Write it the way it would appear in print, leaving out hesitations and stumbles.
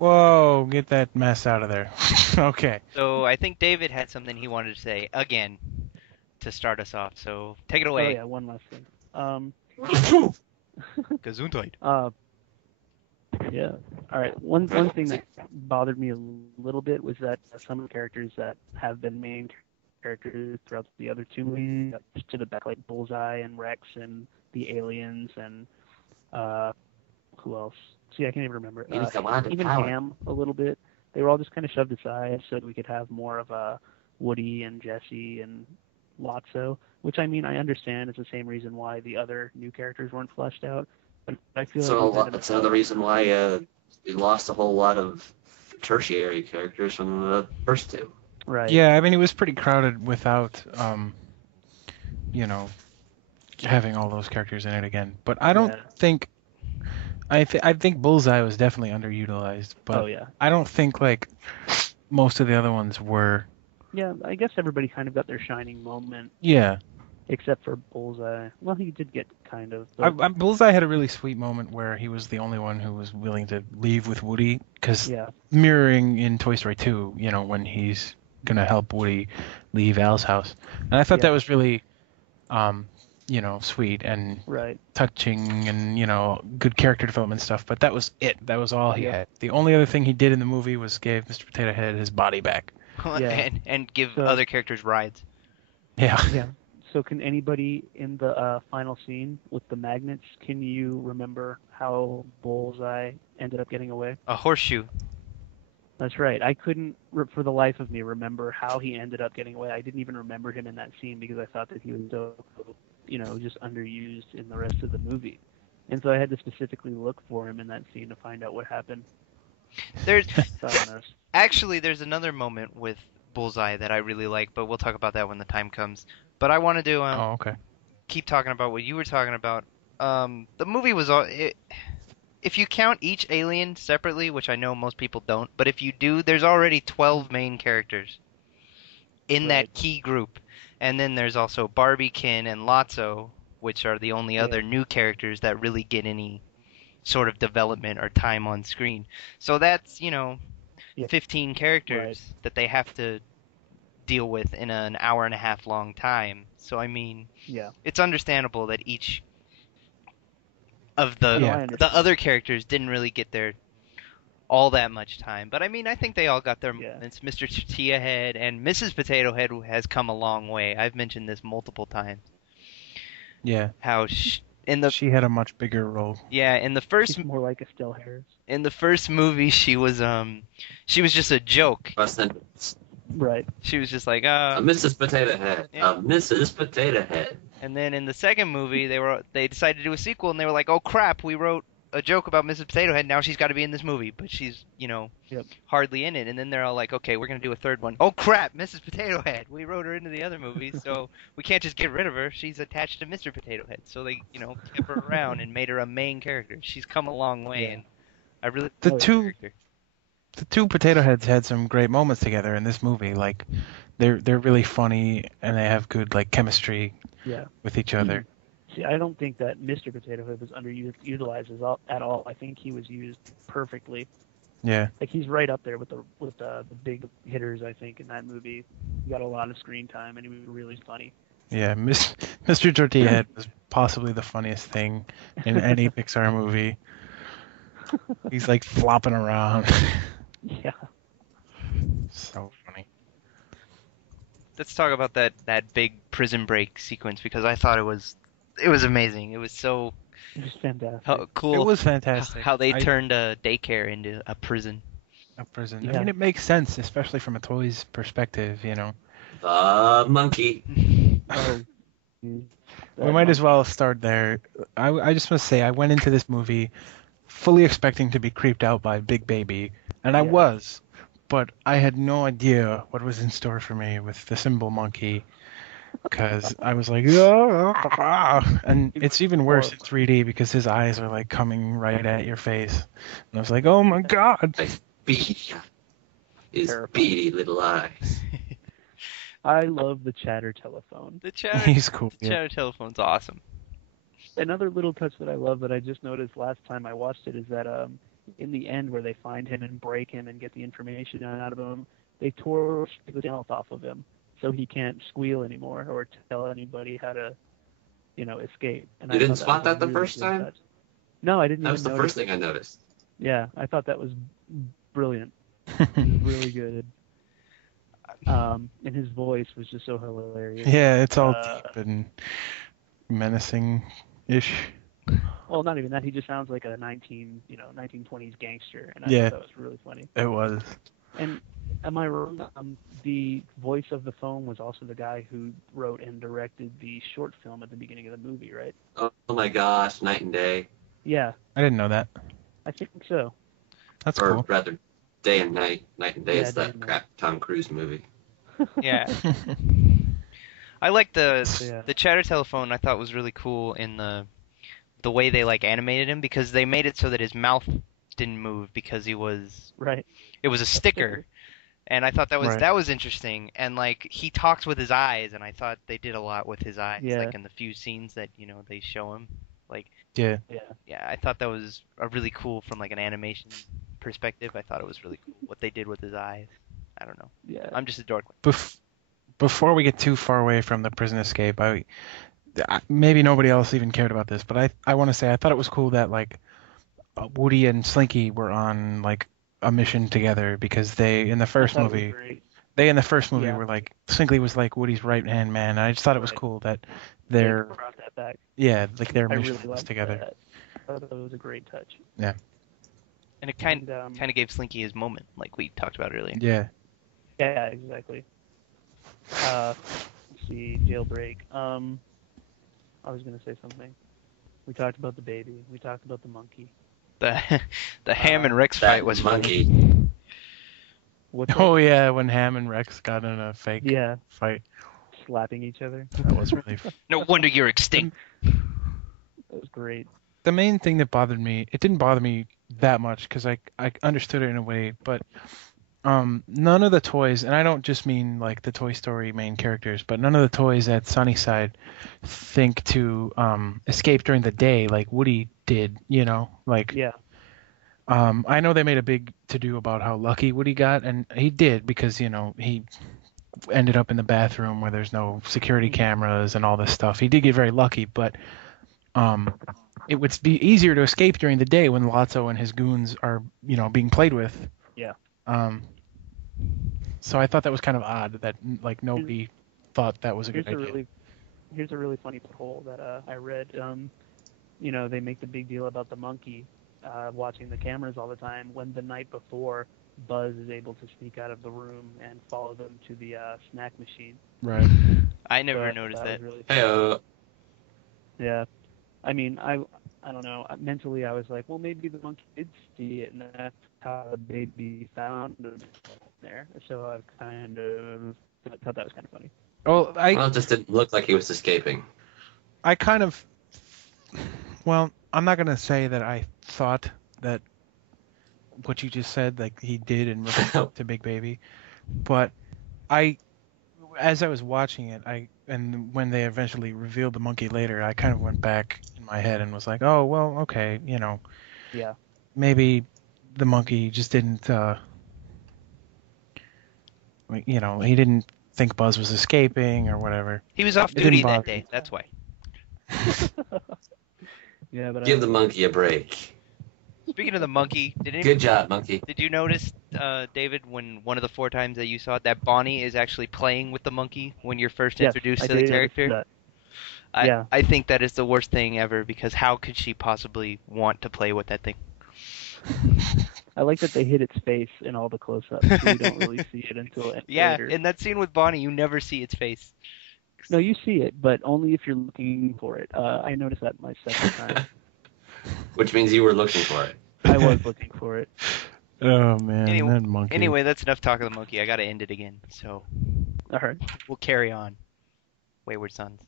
Whoa, get that mess out of there. Okay. So I think David had something he wanted to say again to start us off. So take it Oh away. yeah, one last thing. Um, Gesundheit. uh, yeah. All right. One thing that bothered me a little bit was that some of the characters that have been main characters throughout the other two movies got pushed to the back, like Bullseye and Rex and the aliens and who else? See, I can't even remember. Use the wand of Even power. Ham a little bit. They were all just kind of shoved aside so that we could have more of a Woody and Jesse and Lotso. Which I mean, I understand. It's the same reason why the other new characters weren't fleshed out. But I feel like we kind of That's another reason why we lost a whole lot of tertiary characters from the first two. right. Yeah, I mean, it was pretty crowded without, you know, having all those characters in it again. But I don't Yeah. think I think Bullseye was definitely underutilized, but Oh yeah. I don't think like most of the other ones were. Yeah, I guess everybody kind of got their shining moment, Yeah, except for Bullseye. Well, he did get kind of. But, Bullseye had a really sweet moment where he was the only one who was willing to leave with Woody, because yeah. mirroring in Toy Story 2, when he's gonna help Woody leave Al's house, and I thought that Yeah. was really, sweet and Right. touching and good character development stuff. But that was it. That was all he Yep. had. The only other thing he did in the movie was gave Mr. Potato Head his body back. Yeah. and give So- other characters rides. Yeah. Yeah. So can anybody in the final scene with the magnets, can you remember how Bullseye ended up getting away? A horseshoe. That's right. I couldn't, for the life of me, remember how he ended up getting away. I didn't even remember him in that scene because I thought that he was so, just underused in the rest of the movie. And so I had to specifically look for him in that scene to find out what happened. There's So I don't know. actually there's another moment with Bullseye that I really like, but we'll talk about that when the time comes. But I wanted to Oh, okay. keep talking about what you were talking about. The movie was all. If you count each alien separately, which I know most people don't, but if you do, there's already 12 main characters in that Right. key group. And then there's also Barbiekin and Lotso, which are the only other new characters that really get any sort of development or time on screen. So that's, Yeah. 15 characters that they have to deal with in an hour and a half long time. So, I mean, Yeah. it's understandable that each of No, I the understand. other characters didn't really get their all that much time. But I mean, I think they all got their Yeah. moments. Mr. Tortilla Head and Mrs. Potato Head has come a long way. I've mentioned this multiple times. Yeah. How in the She had a much bigger role. in the first She's more like Estelle Harris. movie she was just a joke. Right. She was just like Mrs. Potato Head. Yeah. Mrs. Potato Head. And then in the second movie they decided to do a sequel and they were like, "Oh crap, we wrote a joke about Mrs. Potato Head, now she's got to be in this movie, but she's, Yep. hardly in it." And then they're all like, "Okay, we're going to do a third one. Oh crap, Mrs. Potato Head. We wrote her into the other movies, so we can't just get rid of her. She's attached to Mr. Potato Head." So they, kept her around and made her a main character. She's come a long way, Yeah. and I really The like two her character. the two Potato Heads had some great moments together in this movie. Like, they're really funny and they have good like chemistry Yeah. with each other. See, I don't think that Mr. Potato Head was underutilized at all. I think he was used perfectly. Yeah. Like he's right up there with the big hitters. I think in that movie, he got a lot of screen time and he was really funny. Yeah. Mr. Tortilla Head was possibly the funniest thing in any Pixar movie. He's like flopping around. Yeah. So funny. Let's talk about that big prison break sequence because I thought it was amazing. It was so It was fantastic. cool. It was fantastic. How they turned a daycare into a prison. A prison. Yeah. I mean, it makes sense, especially from a toy's perspective. The monkey. Oh, We might as well start there. I just want to say I went into this movie fully expecting to be creeped out by Big Baby, and I Yeah. was, but I had no idea what was in store for me with the Symbol Monkey, because I was like, "Ah," and it's even worse in 3D because his eyes are like coming right at your face, and I was like, "Oh my God!" Beady. His Terrifying. beady little eyes. I love the chatter telephone. The chatter, He's cool. the Yeah. chatter telephone's awesome. Another little touch that I love that I just noticed last time I watched it is that in the end where they find him and break him and get the information out of him, they tore the mouth off of him so he can't squeal anymore or tell anybody how to, escape. And You I didn't thought that spot was a that the really first good time? touch. No, I didn't That even was the notice first it. thing I noticed. Yeah, I thought that was brilliant. It was really good. And his voice was just so hilarious. Yeah, it's all deep and menacing-ish. Well, not even that. He just sounds like a 1920s gangster, and I Yeah. thought that was really funny. It was. And am I wrong? The voice of the phone was also the guy who wrote and directed the short film at the beginning of the movie, right? Oh my gosh, Night and Day. Yeah, I didn't know that. I think so. That's Or cool. rather, Day and Night. Night and Day Yeah, is Day that and Night. crap Tom Cruise movie. Yeah. I like the Yeah. chatter telephone. I thought was really cool in the way they like animated him because they made it so that his mouth didn't move because it was Right. a sticker. And I thought that was Right. interesting. And like he talks with his eyes, and I thought they did a lot with his eyes, Yeah. like in the few scenes that they show him. Like Yeah. yeah, I thought that was a really cool from like an animation perspective. I thought it was really cool what they did with his eyes. I don't know. Yeah. I'm just a dork. Before we get too far away from the prison escape, maybe nobody else even cared about this, but I want to say I thought it was cool that like Woody and Slinky were on like a mission together because they in the first I thought it was movie great. Yeah. were like Slinky was like Woody's right hand man. And I just thought it was Right. cool that They their brought that back. their I mission really was liked together. that. I thought that was a great touch. Yeah. And it kind And, of gave Slinky his moment, like we talked about earlier. Yeah. Yeah, exactly. Let's see, Jailbreak. I was gonna say something. We talked about the baby. We talked about the monkey. The Ham and Rex That fight was funny. monkey. What's Oh yeah, when Ham and Rex got in a fake Yeah, fight, slapping each other. that was really fun. No wonder you're extinct. That was great. The main thing that bothered me, it didn't bother me that much because I understood it in a way, but none of the toys, and I don't just mean like the Toy Story main characters, but none of the toys at Sunnyside think to escape during the day like Woody did, like Yeah. I know they made a big to-do about how lucky Woody got, and he did because, he ended up in the bathroom where there's no security cameras and all this stuff. He did get very lucky, but it would be easier to escape during the day when Lotso and his goons are, being played with. Yeah. So I thought that was kind of odd that like nobody thought that was a good idea. Here's a really funny poll that I read. They make the big deal about the monkey watching the cameras all the time when the night before Buzz is able to sneak out of the room and follow them to the snack machine. Right. I never So noticed that. was really Hey, Yeah. I mean, I don't know. Mentally, I was like, well, maybe the monkey did see it, and that's how the baby found it there. So I kind of thought that was kind of funny. Well, well, it just didn't look like he was escaping. I kind of, well, I'm not gonna say that I thought that what you just said, like he did in relation to Big Baby, but as I was watching it, and when they eventually revealed the monkey later, I kind of went back in my head and was like, oh well, okay, Yeah. maybe the monkey just didn't, he didn't think Buzz was escaping or whatever. He was off It didn't duty bother that day. That's why. Yeah, but Give the monkey a break. Speaking of the monkey, Good job, monkey. Did you notice, David, when one of the 4 times that you saw it, that Bonnie is actually playing with the monkey when you're first introduced to the character? Yeah. I think that is the worst thing ever because how could she possibly want to play with that thing? I like that they hit its face in all the close-ups. So you don't really see it until Yeah, later. in that scene with Bonnie, you never see its face. No, you see it, but only if you're looking for it. I noticed that my second time. Which means you were looking for it. I was looking for it. Oh man, Anyway- that monkey. Anyway, that's enough talk of the monkey. I gotta end it again, so All right. we'll carry on. Wayward Sons.